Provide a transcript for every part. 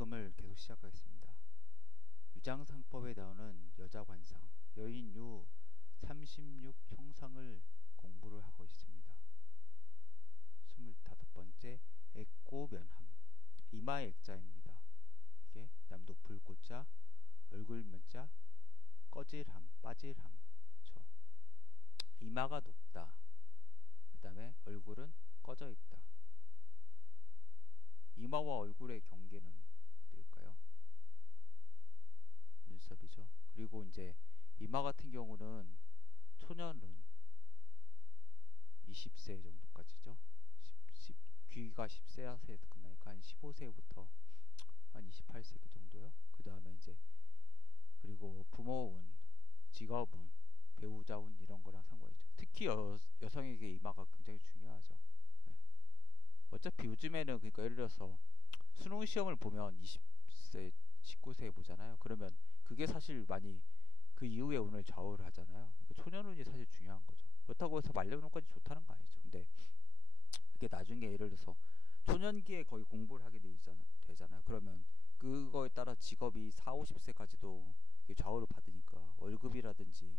지금을 계속 시작하겠습니다. 유장상법에 나오는 여자관상, 여인유 36 형상을 공부를 하고 있습니다. 25번째 액고면함, 이마의 액자입니다. 이게 그다음 높을 고자, 얼굴 면자, 꺼질함, 빠질함. 그렇죠? 이마가 높다. 그 다음에 얼굴은 꺼져 있다. 이마와 얼굴의 경계는 어디일까요? 눈썹이죠. 그리고 이제 이마 같은 경우는 초년은 20세 정도까지죠. 귀가 10세에서 끝나니까 한 15세부터 한 28세 정도요. 그 다음에 이제 그리고 부모운, 직업운, 배우자운 이런 거랑 상관있죠. 특히 여성에게 이마가 굉장히 중요하죠. 네. 어차피 요즘에는 그러니까 예를 들어서 수능 시험을 보면 20세, 19세에 보잖아요. 그러면 그게 사실 많이 그 이후의 운을 좌우를 하잖아요. 그러니까 초년운이 사실 중요한 거죠. 그렇다고 해서 말년운까지 좋다는 거 아니죠. 근데 그게 나중에 예를 들어서 초년기에 거의 공부를 하게 되잖아요. 그러면 그거에 따라 직업이 4, 50세까지도 좌우를 받으니까 월급이라든지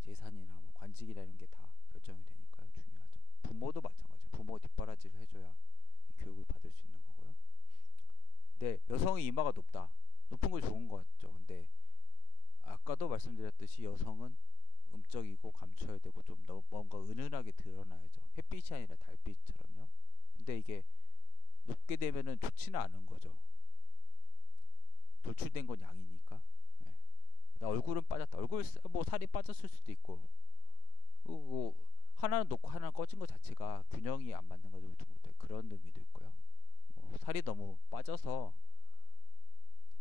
재산이나 뭐 관직이나 이런 게 다 결정이 되니까요. 중요하죠. 부모도 마찬가지죠. 부모 뒷바라지를 해줘야 교육을 받을 수 있는 거고요. 근데 여성의 이마가 높다. 높은 거 좋은 거 같죠. 근데 아까도 말씀드렸듯이 여성은 음적이고 감춰야 되고 좀 뭔가 은은하게 드러나야죠. 햇빛이 아니라 달빛처럼요. 근데 이게 높게 되면은 좋지는 않은 거죠. 돌출된 건 양이니까. 네. 얼굴은 빠졌다. 얼굴 뭐 살이 빠졌을 수도 있고. 그리고 하나는 높고 하나는 꺼진 것 자체가 균형이 안 맞는 거죠. 그런 의미도 있고요. 살이 너무 빠져서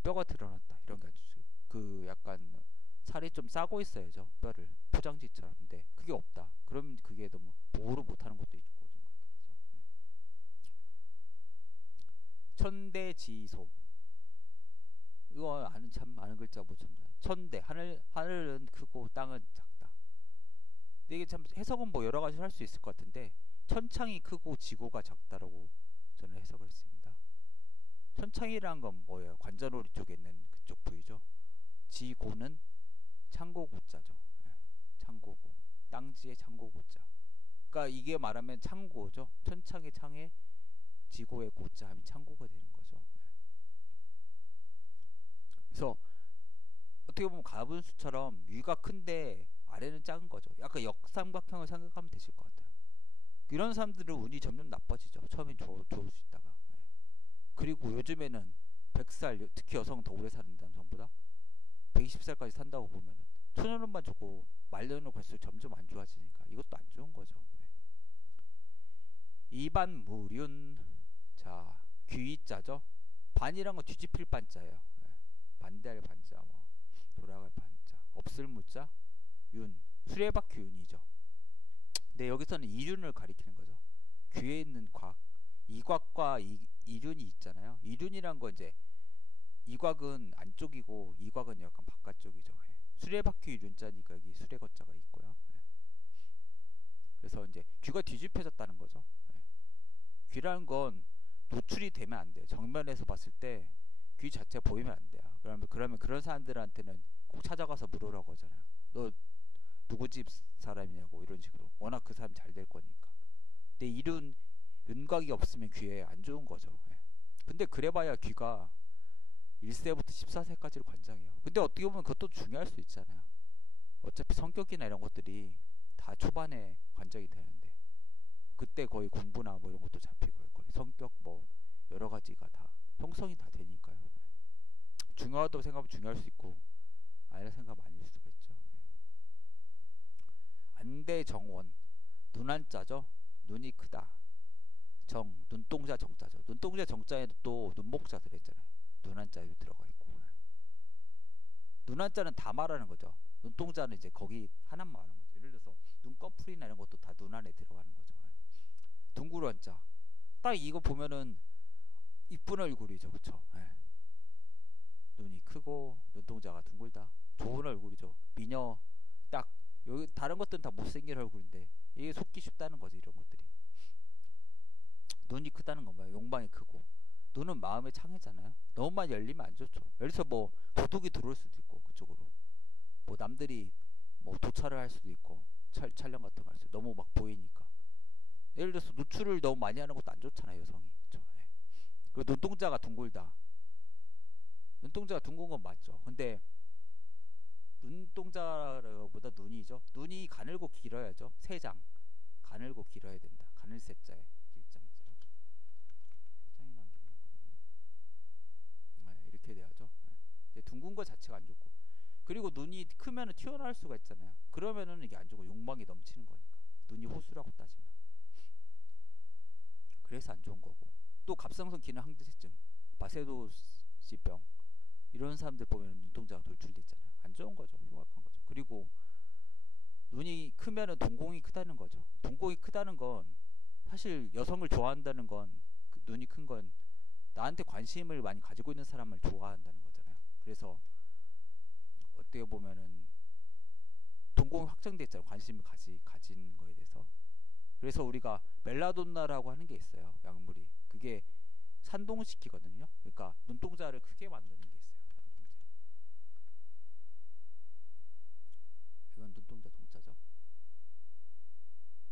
뼈가 드러났다. 이런 게 아주 그 약간 살이 좀 싸고 있어야죠. 뼈를 포장지처럼. 근데 그게 없다. 그럼 그게 너무 보호를 못하는 것도 있고 좀 그렇게 되죠. 천대지소. 이거 아는 참 아는 글자 못 쳤나. 천대 하늘은 크고 땅은 작다. 근데 이게 참 해석은 뭐 여러 가지로 할 수 있을 것 같은데 천창이 크고 지고가 작다라고 저는 해석을 했습니다. 천창이란 건 뭐예요? 관자놀이 쪽에 있는 그쪽 부위죠. 지고는 창고고자죠. 창고고. 땅지의 창고고자. 그러니까 이게 말하면 창고죠. 천창의 창에 지고의 고자 하면 창고가 되는 거죠. 그래서 어떻게 보면 가분수처럼 위가 큰데 아래는 작은 거죠. 약간 역삼각형을 생각하면 되실 것 같아요. 이런 사람들은 운이 점점 나빠지죠. 처음엔 좋을 수 있다가. 그리고 요즘에는 100살, 특히 여성은 더 오래 사는 남성보다 120살까지 산다고 보면은 초년운만 좋고 말년으로 갈수록 점점 안 좋아지니까 이것도 안 좋은 거죠. 이반무륜. 자, 귀자죠. 반이란 건 뒤집힐 반자예요. 반대할 반자, 뭐 돌아갈 반자, 없을 무자, 윤, 수레바퀴 윤이죠. 근데 여기서는 이륜을 가리키는 거죠. 귀에 있는 곽, 이곽과 이륜이 있잖아요. 이륜이란 거 이제 이곽은 안쪽이고 이곽은 약간 바깥쪽이죠. 수레바퀴 윤자니까 여기 수레거자가 있고요. 그래서 이제 귀가 뒤집혀졌다는 거죠. 귀라는 건 노출이 되면 안 돼요. 정면에서 봤을 때 귀 자체가 보이면 안 돼요. 그러면 그런 사람들한테는 꼭 찾아가서 물으라고 하잖아요. 너 누구 집 사람이냐고 이런 식으로. 워낙 그 사람 잘 될 거니까. 근데 이런 윤곽이 없으면 귀에 안 좋은 거죠. 근데 그래봐야 귀가 1세부터 14세까지를 관장해요. 근데 어떻게 보면 그것도 중요할 수 있잖아요. 어차피 성격이나 이런 것들이 다 초반에 관장이 되는데 그때 거의 공부나 뭐 이런 것도 잡히고 거의 성격 뭐 여러 가지가 다 형성이 다 되니까요. 중요하다고 생각하면 중요할 수 있고 아니라 생각하면 아닐 수가 있죠. 안대정원. 눈한자죠. 눈이 크다. 정, 눈동자 정자죠. 눈동자 정자에도 또 눈목자 들어있잖아요. 눈한자에도 들어가 있고. 눈한자는 다 말하는 거죠. 눈동자는 이제 거기 하나만 말하는 거죠. 예를 들어서 눈꺼풀이나 이런 것도 다 눈 안에 들어가는 거죠. 둥그런자. 딱 이거 보면은 이쁜 얼굴이죠. 그쵸? 눈이 크고 눈동자가 둥글다. 좋은 얼굴이죠. 미녀. 딱 여기 다른 것들은 다 못생긴 얼굴인데 이게 속기 쉽다는 거죠. 이런 것들이. 눈이 크다는 건 뭐야? 용방이 크고 눈은 마음의 창이잖아요. 너무만 열리면 안 좋죠. 예를 들어서 뭐 도둑이 들어올 수도 있고 그쪽으로 뭐 남들이 뭐 도찰을 할 수도 있고 촬영 같은 거 할 수도 너무 막 보이니까 예를 들어서 노출을 너무 많이 하는 것도 안 좋잖아요 여성이. 그쵸? 예. 그리고 눈동자가 둥글다. 눈동자가 둥근 건 맞죠. 근데 눈동자보다 눈이죠. 눈이 가늘고 길어야죠. 세장 가늘고 길어야 된다. 가늘 세자에 길장자요. 세장이라는 게 있나 보겠네. 네, 이렇게 돼야죠. 네. 근데 둥근 거 자체가 안 좋고 그리고 눈이 크면은 튀어나올 수가 있잖아요. 그러면은 이게 안 좋고 욕망이 넘치는 거니까 눈이 호수라고 따지면 그래서 안 좋은 거고 또 갑상선 기능 항체증 마세도시병 이런 사람들 보면 눈동자가 돌출됐잖아요. 안 좋은 거죠. 흉악한 거죠. 그리고 눈이 크면은 동공이 크다는 거죠. 동공이 크다는 건 사실 여성을 좋아한다는 건 그 눈이 큰 건 나한테 관심을 많이 가지고 있는 사람을 좋아한다는 거잖아요. 그래서 어떻게 보면은 동공이 확정돼 있잖아요. 관심을 가진 거에 대해서. 그래서 우리가 멜라돈나라고 하는 게 있어요. 약물이. 그게 산동시키거든요. 그러니까 눈동자를 크게 만드는 게 있어요. 산동제. 이건 눈동자 동자죠.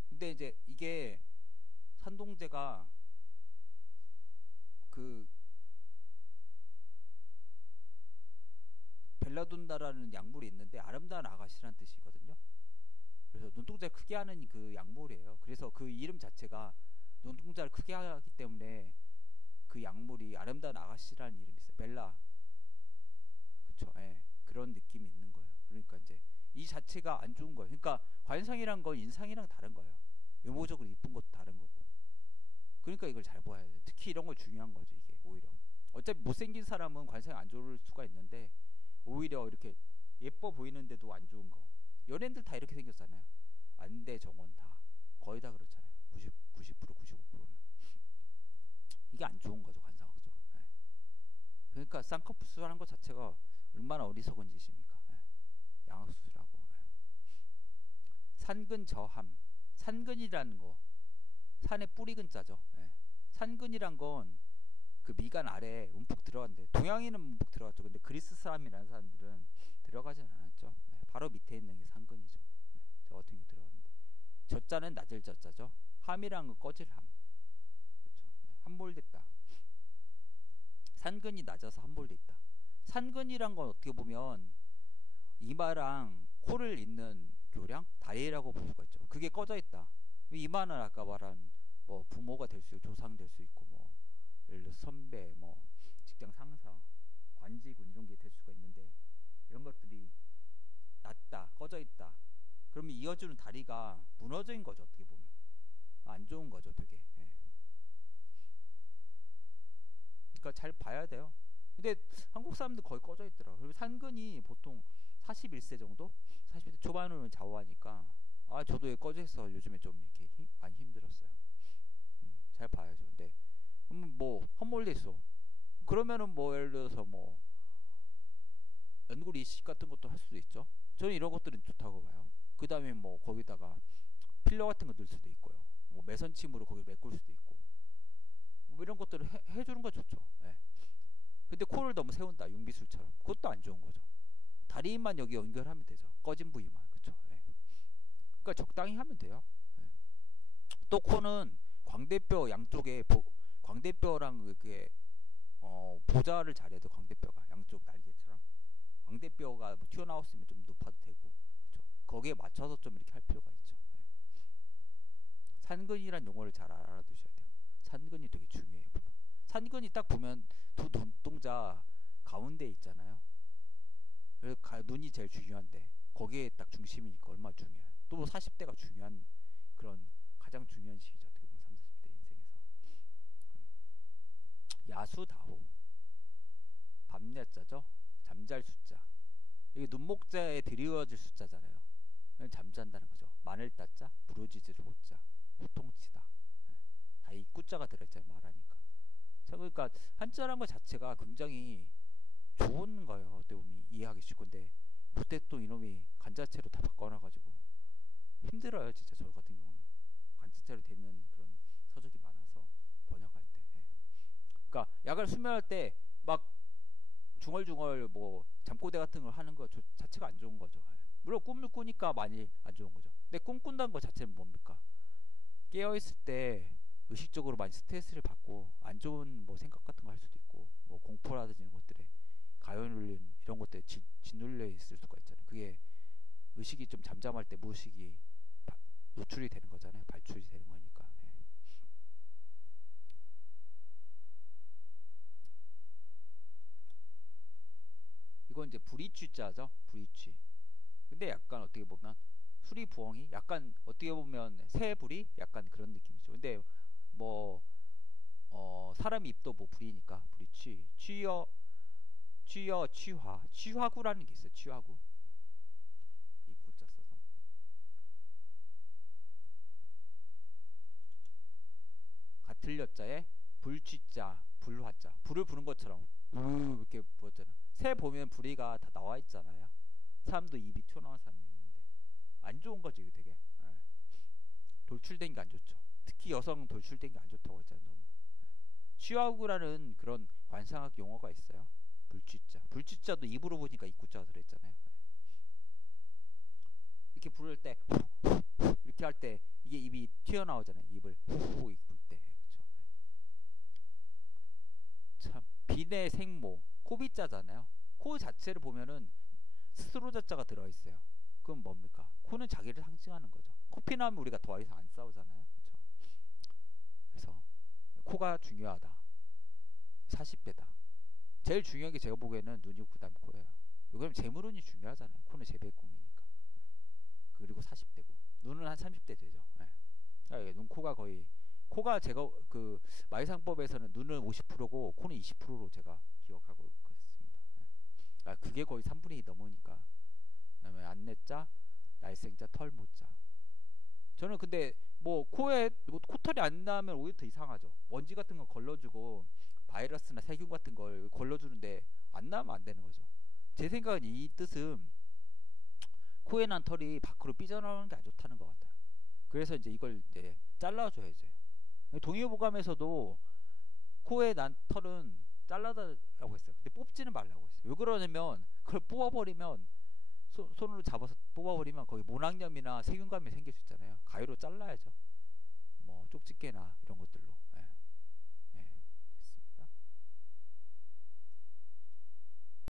근데 이제 이게 산동제가 그 벨라돈나라는 약물이 있는데 아름다운 아가씨라는 뜻이거든요. 그래서 눈동자 크게 하는 그 약물이에요. 그래서 그 이름 자체가 눈동자를 크게 하기 때문에 그 약물이 아름다운 아가씨라는 이름이 있어요. 멜라. 그쵸. 예. 그런 느낌이 있는 거예요. 그러니까 이제 이 자체가 안 좋은 거예요. 그러니까 관상이란 건 인상이랑 다른 거예요. 외모적으로 이쁜 것도 다른 거고. 그러니까 이걸 잘 봐야 돼요. 특히 이런 거 중요한 거죠. 이게 오히려. 어차피 못생긴 사람은 관상이 안 좋을 수가 있는데 오히려 이렇게 예뻐 보이는데도 안 좋은 거. 연예인들 다 이렇게 생겼잖아요. 안대 정원 다 거의 다 그렇잖아요. 90% 95%는 이게 안 좋은 거죠 관상학적으로. 예. 그러니까 쌍꺼풀수술하는 것 자체가 얼마나 어리석은 짓입니까. 예. 양악수술하고. 예. 산근저함. 산근이라는 거 산의 뿌리 근자죠. 예. 산근이란 건 그 미간 아래에 움푹 들어갔는데 동양인은 움푹 들어갔죠. 근데 그리스 사람이라는 사람들은 들어가진 않았죠. 예. 바로 밑에 있는 게 산근이죠. 예. 저 같은 경우 들어갔는데 저자는 낮을 저자죠. 함이란 건 꺼질 함. 그렇죠. 예. 함몰됐다. 산근이 낮아서 함몰돼 있다. 산근이란 건 어떻게 보면 이마랑 코를 잇는 교량 다리라고 볼 수가 있죠. 그게 꺼져 있다. 이마는 아까 말한 뭐 부모가 될 수 있고 조상 될 수 있고 뭐 예를 들어 선배 뭐 직장 상사 관직군 이런 게 될 수가 있는데 이런 것들이 낮다 꺼져 있다. 그러면 이어주는 다리가 무너진 거죠. 어떻게 보면 안 좋은 거죠. 되게. 예. 그러니까 잘 봐야 돼요. 근데 한국 사람들 거의 꺼져 있더라고요. 그리고 산근이 보통 41세 정도? 40대 초반으로는 좌우하니까 아 저도 꺼져 있어 요즘에 좀 이렇게 많이 힘들었어요. 잘 봐야죠. 근데 뭐 헛몰돼 있어. 그러면은 뭐 예를 들어서 뭐 연골 이식 같은 것도 할 수도 있죠. 저는 이런 것들은 좋다고 봐요. 그 다음에 뭐 거기다가 필러 같은 거 넣을 수도 있고요. 뭐 매선침으로 거기 메꿀 수도 있고 뭐 이런 것들을 해주는 거 좋죠. 예. 근데 코를 너무 세운다 융비술처럼 그것도 안 좋은 거죠. 다리만 여기 연결하면 되죠. 꺼진 부위만. 그쵸. 예. 그러니까 적당히 하면 돼요. 예. 또 코는 광대뼈 양쪽에 광대뼈랑 그게 보좌를 잘해야 돼. 광대뼈가 양쪽 날개처럼 광대뼈가 뭐 튀어나왔으면 좀 높아도 되고 그쵸. 거기에 맞춰서 좀 이렇게 할 필요가 있죠. 예. 산근이란 용어를 잘 알아두셔야 돼요. 산근이 되게 중요해요. 보면. 산근이 딱 보면 두 눈동자 가운데 있잖아요. 그래서 눈이 제일 중요한데 거기에 딱 중심이니까 얼마나 중요해요. 또 40대가 중요한 그런 가장 중요한 시기죠. 어떻게 보면 30, 40대 인생에서. 야수다호 밤야자죠. 잠잘 숫자. 이게 눈목자에 드리워질 숫자잖아요. 잠잔다는 거죠. 마늘따자, 부르짖을 호자, 호통치다. 다 입구자가 들어있잖아요. 말하니까. 그러니까 한자란 것 자체가 굉장히 좋은 거예요. 어떻게 보면 이해하기 쉽건데 보태또 이놈이 간자체로 다 바꿔놔가지고 힘들어요. 진짜 저 같은 경우는 간자체로 되는 그런 서적이 많아서 번역할 때. 예. 그러니까 약을 수면할 때 막 중얼중얼 뭐 잠꼬대 같은 걸 하는 거 자체가 안 좋은 거죠. 예. 물론 꿈을 꾸니까 많이 안 좋은 거죠. 근데 꿈 꾼다는 거 자체는 뭡니까? 깨어 있을 때 의식적으로 많이 스트레스를 받고 안 좋은 뭐 생각 같은 거 할 수도 있고 뭐 공포라든지 이런 것들에 가요눌린 이런 것들에 짓눌려 있을 수가 있잖아요. 그게 의식이 좀 잠잠할 때 무의식이 노출이 되는 거잖아요. 발출이 되는 거니까. 예. 이건 이제 불이취자죠. 불이취. 근데 약간 어떻게 보면 수리 부엉이 약간 어떻게 보면 새불이 약간 그런 느낌이죠. 근데 뭐 사람 입도 뭐 불이니까 불이취 취화 취화구라는 게 있어요. 취화구 입구자 써서 같을 여자에 불취자 불화자 불을 부는 것처럼 이렇게 부었잖아. 새 보면 불이가 다 나와 있잖아요. 사람도 입이 튀어나온 사람이 있는데 안 좋은 거지 이거 되게. 예. 돌출된 게 안 좋죠. 특히 여성 돌출된 게 안 좋다고 했잖아요. 너무. 취화구라는 그런 관상학 용어가 있어요. 불취자 불취자도 입으로 보니까 입구자가 들어있잖아요. 예. 이렇게 부를 때 이렇게 할 때 이게 입이 튀어나오잖아요. 입을 호호 불 때. 그렇죠. 참 비내 생모 코비자잖아요. 코 자체를 보면은 스스로 자자가 들어있어요. 그럼 뭡니까? 코는 자기를 상징하는 거죠. 코피 나면 우리가 더 이상 안 싸우잖아요. 그렇죠. 그래서 코가 중요하다. 40배다. 제일 중요한 게 제가 보기에는 눈이고 그다음 코예요. 왜냐면 재물운이 중요하잖아요. 코는 재배공이니까. 그리고 40대고 눈은 한 30대 되죠. 예. 그러니까 눈, 코가 거의 코가 제가 그 마이상법에서는 눈은 50%고 코는 20%로 제가 기억하고 있습니다. 예. 아, 그게 거의 3분의 2 넘으니까. 그다음에 안내자, 날생자, 털모자. 저는 근데 뭐 코에 뭐 코털이 안 나면 오히려 더 이상하죠. 먼지 같은 거 걸러주고 바이러스나 세균 같은 걸 걸러주는데 안 나면 안 되는 거죠. 제 생각은 이 뜻은 코에 난 털이 밖으로 삐져나오는 게 안 좋다는 것 같아요. 그래서 이제 이걸 이제 잘라줘야죠. 동의보감에서도 코에 난 털은 잘라달라고 했어요. 근데 뽑지는 말라고 했어요. 왜 그러냐면 그걸 뽑아버리면 손으로 잡아서 뽑아버리면 거기 모낭염이나 세균감이 생길 수 있잖아요. 가위로 잘라야죠. 뭐 쪽집게나 이런 것들로. 예.